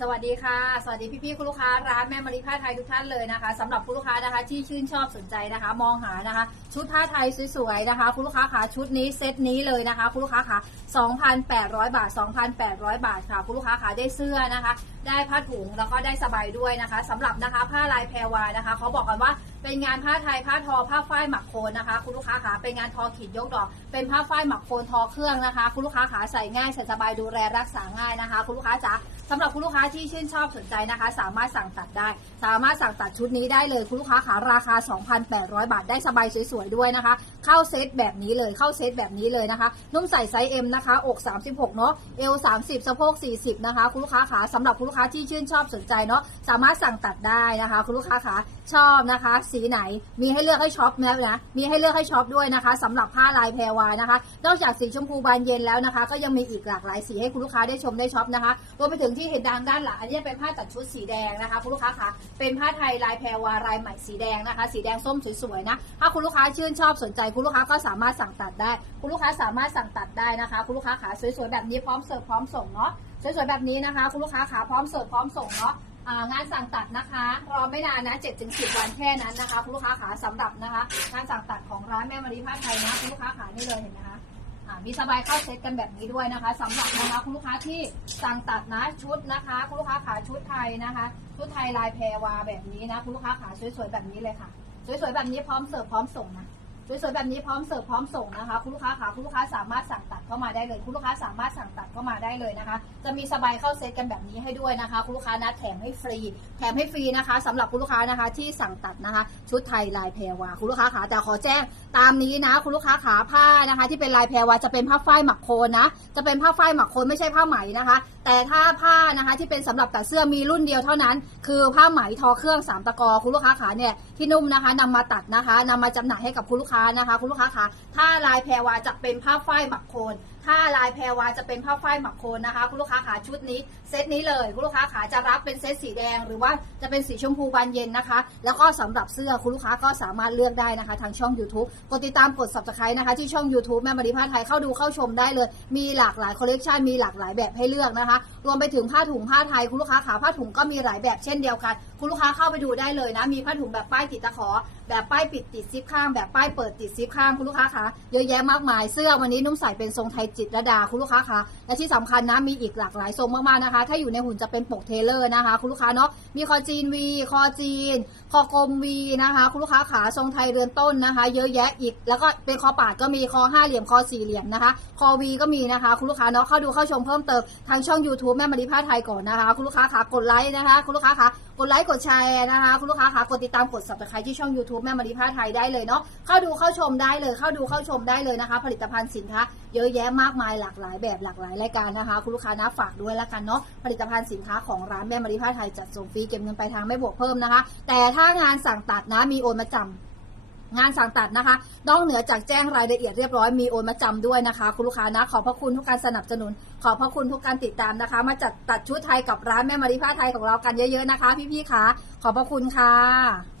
สวัสดีค่ะ สวัสดีพี่ๆคุณลูกค้าร้านแม่มารีผ้าไทยทุกท่านเลยนะคะสำหรับคุณลูกค้านะคะ ที่ชื่นชอบสนใจนะคะ มองหานะคะ ชุดผ้าไทยสวยๆนะคะ คุณลูกค้าขาชุดนี้เซตนี้เลยนะคะคุณลูกค้าขา2,800 บาท 2,800 บาทค่ะ คุณลูกค้าขาได้เสื้อนะคะ ได้ผ้าถุงแล้วก็ได้สบายด้วยนะคะสำหรับนะคะผ้าลายแพรวานะคะเขาบอกกันว่า เป็นงานผ้าไทยผ้าทอผ้าฝ้ายหมักโคนนะคะ คุณลูกค้าขาเป็นงานทอขีดยกดอก เป็นผ้าฝ้ายหมักโคนทอเครื่องนะคะ คุณลูกค้าขาใส่ง่ายใส่สบายดูแลรักษาง่ายนะคะ คุณลูกค้าจ๋าสำหรับคุณลูกค้าที่ชื่นชอบสนใจนะคะ สามารถสั่งตัดได้ สามารถสั่งตัดชุดนี้ได้เลยคุณลูกค้าขาราคา 2,800 บาทได้สบายสวยๆด้วยนะคะ เข้าเซตแบบนี้เลยเข้าเซตแบบนี้เลยนะคะ นุ่มใส่ไซส์ M นะคะ อก 36 เนาะเอว 30 สะโพก 40 นะคะ คุณลูกค้าขาสำหรับคุณลูกค้าที่ชื่นชอบสนใจเนาะสามารถสั่งตัดได้นะคะ คุณลูกค้าขาชอบนะคะสีไหน มีให้เลือกให้ช็อปนะนะ มีให้เลือกให้ช็อปด้วยนะคะสำหรับผ้าลายแพรวานะคะ นอกจากสีชมพูบานเย็นแล้วนะคะ ก็ยังมีอีกหลากหลายสีให้คุณลูกค้าได้ชมได้ช็อปนะคะ รวมไปถึงที่เห็นดังด้านหลังอันนี้เป็นผ้าตัดชุดสีแดงนะคะคุณลูกค้าคะเป็นผ้าไทยลายแพรวาลายใหม่สีแดงนะคะ สีแดงส้มสวยๆนะ ถ้าคุณลูกค้าชื่นชอบสนใจคุณลูกค้าก็สามารถสั่งตัดได้ คุณลูกค้าสามารถสั่งตัดได้นะคะ คุณลูกค้าขาสวยๆแบบนี้พร้อมเสิร์ฟพร้อมส่งเนาะสวยๆแบบนี้นะคะ คุณลูกค้าขาพร้อมเสิร์ฟพร้อมส่งเนาะ งานสั่งตัดนะคะรอไม่นานนะ7ถึง10วันแค่นั้นนะคะคุณลูกค้าขาสำหรับนะคะงานสั่งตัดของร้านแม่มารีผ้าไทยนะคุณลูกค้าขานี่เลยเห็นไหมคะมีสบายเข้าเซตกันแบบนี้ด้วยนะคะสำหรับนะคะคุณลูกค้าที่สั่งตัดนะชุดนะคะคุณลูกค้าขาชุดไทยนะคะ ชุดไทยลายแพรวาแบบนี้นะคุณลูกค้าขาสวยๆแบบนี้เลยค่ะ สวยๆแบบนี้พร้อมเสิร์ฟพร้อมส่งนะ สวยๆแบบนี้พร้อมเสิร์ฟพร้อมส่งนะคะ คุณลูกค้าค่ะคุณลูกค้าสามารถสั่งตัดเข้ามาได้เลย คุณลูกค้าสามารถสั่งตัดเข้ามาได้เลยนะคะ จะมีสบายเข้าเซตกันแบบนี้ให้ด้วยนะคะ คุณลูกค้านะแถมให้ฟรี แถมให้ฟรีนะคะสำหรับคุณลูกค้านะคะที่สั่งตัดนะคะ ชุดไทยลายแพรวาคุณลูกค้าขาแต่ขอแจ้งตามนี้นะ คุณลูกค้าขาผ้านะคะ ที่เป็นลายแพรวาจะเป็นผ้าฝ้ายหมักโคนนะจะเป็นผ้าฝ้ายหมักโคนไม่ใช่ผ้าไหมนะคะ แต่ถ้าผ้านะคะที่เป็นสำหรับตัดเสื้อมีรุ่นเดียวเท่านั้น คือผ้าไหมทอเครื่องสามตะกอคุณลูกค้าขาเนี่ยที่นุ่มนะคะนำมาตัดนะคะนำมาจำหน่ายให้กับคุณลูกค้านะคะ คุณลูกค้าขาถ้าลายแพรวาจะเป็นผ้าฝ้ายหมักโคน ถ้าลายแพรวาจะเป็นผ้าฝ้ายหมักโคนนะคะ คุณลูกค้าขาชุดนี้เซตนี้เลย คุณลูกค้าขาจะรับเป็นเซตสีแดง หรือว่าจะเป็นสีชมพูบานเย็นนะคะ แล้วก็สำหรับเสื้อคุณลูกค้าก็สามารถเลือกได้นะคะ ทางช่อง YouTube กดติดตามกด subscribe นะคะ ที่ช่อง YouTube แม่มารีผ้าไทยเข้าดูเข้าชมได้เลย มีหลากหลายคอลเลกชันมีหลากหลายแบบให้เลือกนะคะ รวมไปถึงผ้าถุงผ้าไทยคุณลูกค้าขาผ้าถุงก็มีหลายแบบเช่นเดียวกัน คุณลูกค้าเข้าไปดูได้เลยนะ มีผ้าถุงแบบป้ายติดตะขอ แบบป้ายปิดติดซิปข้าง แบบป้ายเปิดติดซิปข้างคุณลูกค้าคะเยอะแยะมากมายเสื้อวันนี้นุ่มใส่เป็นทรงไทยจิตรดาคุณลูกค้าคะและที่สำคัญนะมีอีกหลากหลายทรงมากๆนะคะ ถ้าอยู่ในหุ่นจะเป็นปกเทเลอร์นะคะ คุณลูกค้าเนาะมีคอจีนวีคอจีน คอกลมวีนะคะ คุณลูกค้าขาทรงไทยเรือนต้นนะคะ เยอะแยะอีก แล้วก็เป็นคอปาดก็มีคอห้าเหลี่ยมคอสี่เหลี่ยมนะคะ คอวีก็มีนะคะ คุณลูกค้าเนาะเข้าดูเข้าชมเพิ่มเติมทางช่อง YouTube แม่มารีผ้าไทยก่อนนะคะ คุณลูกค้าขากดไลค์นะคะ คุณลูกค้าขากดไลค์กดแชร์นะคะ คุณลูกค้าขากดติดตามกด subscribe ที่ช่อง YouTube แม่มารีผ้าไทยได้เลยเนาะเข้าดูเข้าชมได้เลย เข้าดูเข้าชมได้เลยนะคะ ผลิตภัณฑ์สินค้าเยอะแยะมากมายหลากหลายแบบหลากหลายรายการนะคะ คุณลูกค้านะฝากด้วยละกันเนาะผลิตภัณฑ์สินค้าของร้านแม่มารีผ้าไทยจัดส่งฟรีเก็บเงินปลายทางไม่บวกเพิ่มนะคะ แต่ถ้างานสั่งตัดนะมีโอนมาจำงานสั่งตัดนะคะนอกเหนือจากแจ้งรายละเอียดเรียบร้อยมีโอนมาจำด้วยนะคะ คุณลูกค้านะ ขอบพระคุณทุกการสนับสนุน ขอบพระคุณทุกการติดตามนะคะ มาจัดตัดชุดไทยกับร้านแม่มาริผ้าไทยของเรากันเยอะๆนะคะ พี่ๆคะขอบพระคุณค่ะ